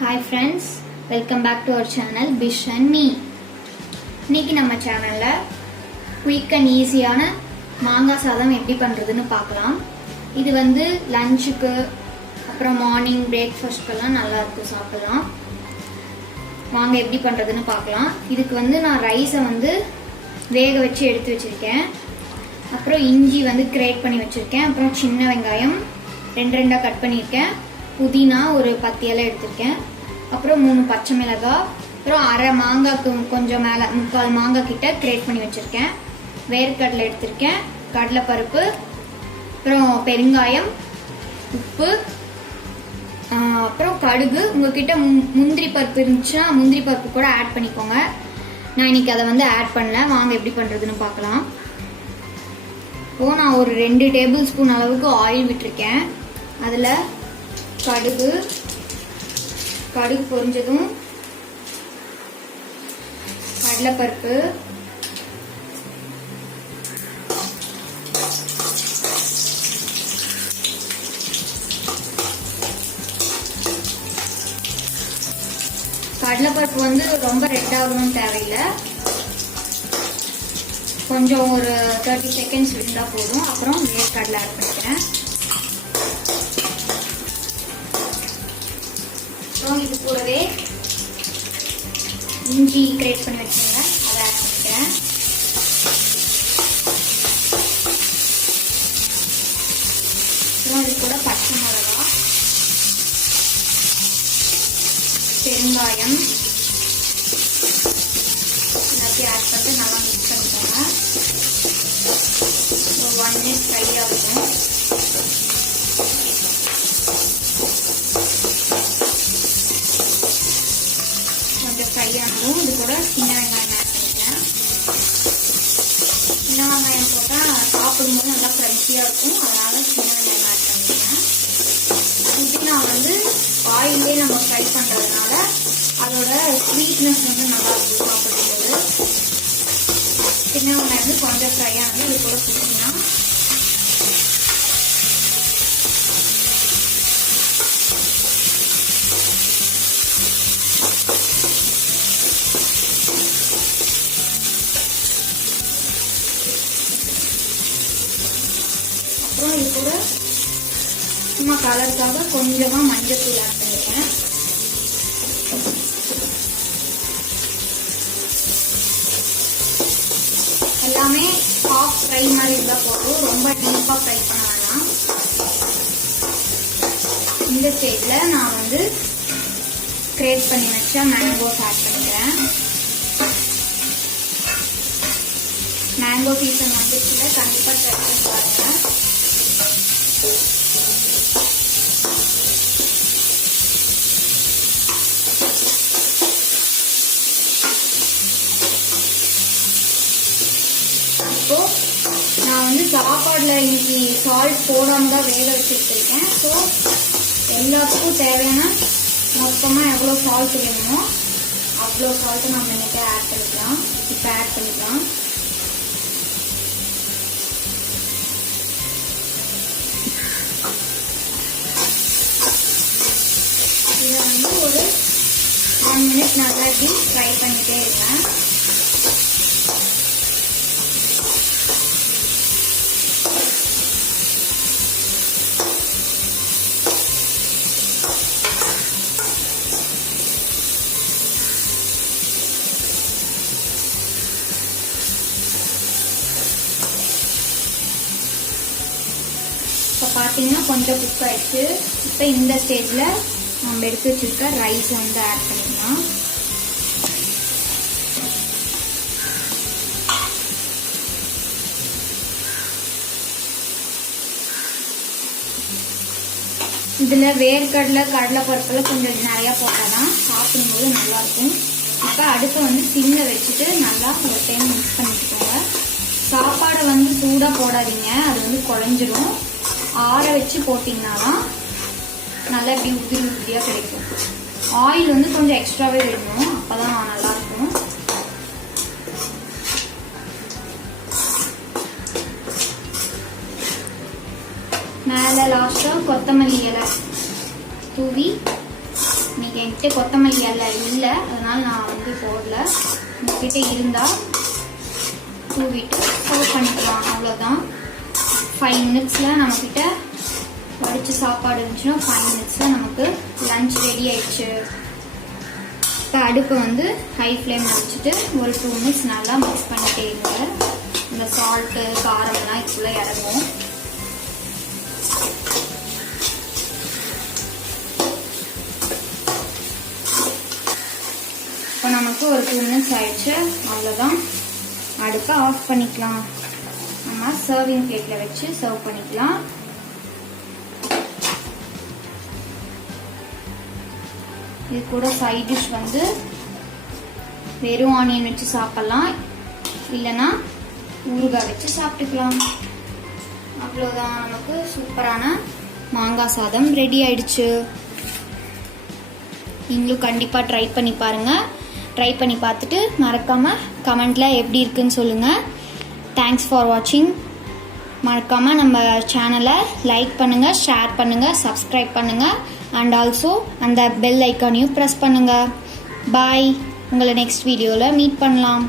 Hi friends, welcome back to our channel Bish and Me. இன்னைக்கு நம்ம சேனல்ல quick and ஈஸியான மாங்காய் சாதம் எப்படி பண்றதுன்னு பார்க்கலாம். இது வந்து லஞ்சுக்கு அப்புறம் மார்னிங் பிரேக்ஃபாஸ்ட்க்கெல்லாம் நல்லா இருக்கும், சாப்பிடலாம். வாங்க எப்படி பண்றதுன்னு பார்க்கலாம். இதுக்கு வந்து நான் ரைஸை வந்து வேக வச்சு எடுத்து வச்சிருக்கேன். அப்புறம் இஞ்சி வந்து கிரேட் பண்ணி வச்சிருக்கேன். அப்புறம் சின்ன வெங்காயம் ரெண்டா கட் பண்ணியிருக்கேன். புதினா ஒரு 10 இலை எடுத்திருக்கேன். அப்புறம் 3 பச்சை மிளகாய், அப்புறம் அரை மாங்காய்க்கு கொஞ்சம் மேலே 3/4 மாங்காய் கிட்ட கிரேட் பண்ணி வச்சுருக்கேன். வேர்க்கடலை எடுத்திருக்கேன், கடலைப்பருப்பு, அப்புறம் பெருங்காயம், உப்பு, அப்புறம் கடுகு. உங்ககிட்ட முந்திரி பருப்பு இருந்துச்சுன்னா முந்திரி பருப்பு கூட ஆட் பண்ணிக்கோங்க. நான் இன்னைக்கு அதை வந்து ஆட் பண்ணல. வாங்க எப்படி பண்ணுறதுன்னு பார்க்கலாம். இப்போது நான் ஒரு 2 டேபிள் ஸ்பூன் அளவுக்கு ஆயில் விட்டுருக்கேன். அதில் கடுகு பொரிஞ்சதும் கடலைப்பருப்பு, கடலைப்பருப்பு வந்து ரொம்ப ரெட் ஆகணும்னு தேவையில்லை, கொஞ்சம் ஒரு 30 செகண்ட்ஸ் விட்டா போதும். அப்புறம் வேர்க்கடலை ஆட் பண்ணிக்கிறேன். அப்புறம் இது கூடவே இஞ்சி கிரேட் பண்ணி வச்சுருங்க, அதை ஆட் பண்ணிக்கிறேன். அப்புறம் இது கூட பச்சை மிளகா, பெருங்காயம் எல்லாத்தையும் ஆட் பண்ணிட்டு நல்லா மிக்ஸ் பண்ணிக்கோங்க. ஒரு 1 மினிட் ஃப்ரை ஆகும். ஃப்ரை ஆனதும் இது கூட சின்ன வெங்காயம் ஆட் பண்ணிக்கிறேன். சின்ன வெங்காயம் போட்டால் சாப்பிடும்போது நல்லா க்ரன்ச்சியாக இருக்கும், அதனால சின்ன வெங்காயம் ஆட் பண்ணிக்கிறேன். புதினா வந்து ஆயிலே நம்ம ஃப்ரை பண்ணுறதுனால அதோட ஸ்வீட்னஸ் வந்து நல்லா இருக்கும் சாப்பிடும்போது. சின்ன வெங்காயம் வந்து கொஞ்சம் ஃப்ரை ஆனது இது கூட புதினா, அப்புறம் இது கூட சும்மா கலருக்காக கொஞ்சமாக மஞ்சள் ஆட் பண்ணிக்கிறேன். எல்லாமே ஹாஃப் ஃப்ரை மாதிரி இருந்தால் போதும், ரொம்ப டீப்பாக ஃப்ரை பண்ண வேணாம். இந்த ஸ்டேஜில் நான் வந்து கிரேட் பண்ணி வச்சா மேங்கோஸ் ஆட் பண்ணிக்கிறேன். மேங்கோ சீசன் வந்துச்சுல, கண்டிப்பாக ட்ரை பண்ணி பாருங்க. இப்போ நான் வந்து சாப்பாடுல இன்னைக்கு சால்ட் போடாம தான் வேக வச்சுருக்கேன். ஸோ எல்லாத்துக்கும் தேவையான மொத்தமாக எவ்வளோ சால்ட் வேணுமோ அவ்வளோ சால்ட்டை நம்ம இன்னைக்கு ஆட் பண்ணிக்கலாம். இப்போ ஆட் பண்ணிக்கலாம். இதை வந்து ஒரு 1 மினிட் நல்லா இப்படி ஃப்ரை பண்ணிட்டே இருக்கேன். இப்போ பார்த்தீங்கன்னா கொஞ்சம் குக் ஆயிடுச்சு. இப்போ இந்த ஸ்டேஜில் நம்ம எடுத்து வச்சிருக்க ரைஸ் வந்து ஆட் பண்ணிக்கலாம். இதில் வேர்க்கடலை கடலைப்பருப்பில் கொஞ்சம் நிறையா போட்டால் தான் சாப்பிடும்போது நல்லாயிருக்கும். இப்போ அடுப்பை வந்து சிம்மில் வச்சுட்டு நல்லா ஒரு டைம் மிக்ஸ் பண்ணிக்கோங்க. சாப்பாடை வந்து சூடாக போடாதீங்க, அது வந்து குழஞ்சிரும். ஆற வச்சு போட்டிங்கன்னா தான் நல்லா இப்படி உதிரியாக கிடைக்கும். ஆயில் வந்து கொஞ்சம் எக்ஸ்ட்ராவே விடணும், அப்போ தான் நல்லாயிருக்கும். மேலே மேலே லாஸ்ட்டாக கொத்தமல்லி இலை தூவி, இன்னைக்கு என்கிட்ட கொத்தமல்லி இலை இல்லை, அதனால் நான் வந்து போடல. உங்ககிட்ட இருந்தால் தூவிட்டு சர்வ் பண்ணிக்கலாம். அவ்வளோதான். 5 மினிட்ஸில் நம்மக்கிட்ட வடித்த சாப்பாடு இருந்துச்சுன்னா 5 மினிட்ஸில் நமக்கு லஞ்ச் ரெடி ஆயிடுச்சு. இப்போ அடுப்பை வந்து ஹை ஃப்ளேமில் வச்சுட்டு ஒரு 2 மினிட்ஸ் நல்லா மிக்ஸ் பண்ணிட்டே இருங்க. இந்த சால்ட்டு காரம்லாம் இதுக்குள்ளே இறங்கும். இப்போ நமக்கு ஒரு 2 மினிட்ஸ் ஆயிடுச்சு. அவ்வளோதான். அடுப்பை ஆஃப் பண்ணிக்கலாம். நம்ம சர்விங் பிளேட்டில் வச்சு சர்வ் பண்ணிக்கலாம். இது கூட சைட் டிஷ் வந்து வெறும் ஆனியன் வச்சு சாப்பிடலாம், இல்லைன்னா ஊறுகாய் வச்சு சாப்பிட்டுக்கலாம். அவ்வளோதான். நமக்கு சூப்பரான மாங்காய் சாதம் ரெடி ஆயிடுச்சு. நீங்களும் கண்டிப்பாக ட்ரை பண்ணி பாருங்கள். ட்ரை பண்ணி பார்த்துட்டு மறக்காமல் கமெண்ட்டில் எப்படி இருக்குன்னு சொல்லுங்கள். தேங்க்ஸ் ஃபார் வாட்சிங். மறக்காமல் நம்ம சேனலை லைக் பண்ணுங்கள், ஷேர் பண்ணுங்கள், சப்ஸ்கிரைப் பண்ணுங்கள். அண்ட் ஆல்சோ அந்த பெல் ஐக்கானையும் ப்ரெஸ் பண்ணுங்கள். பாய். உங்களை நெக்ஸ்ட் வீடியோவில் மீட் பண்ணலாம்.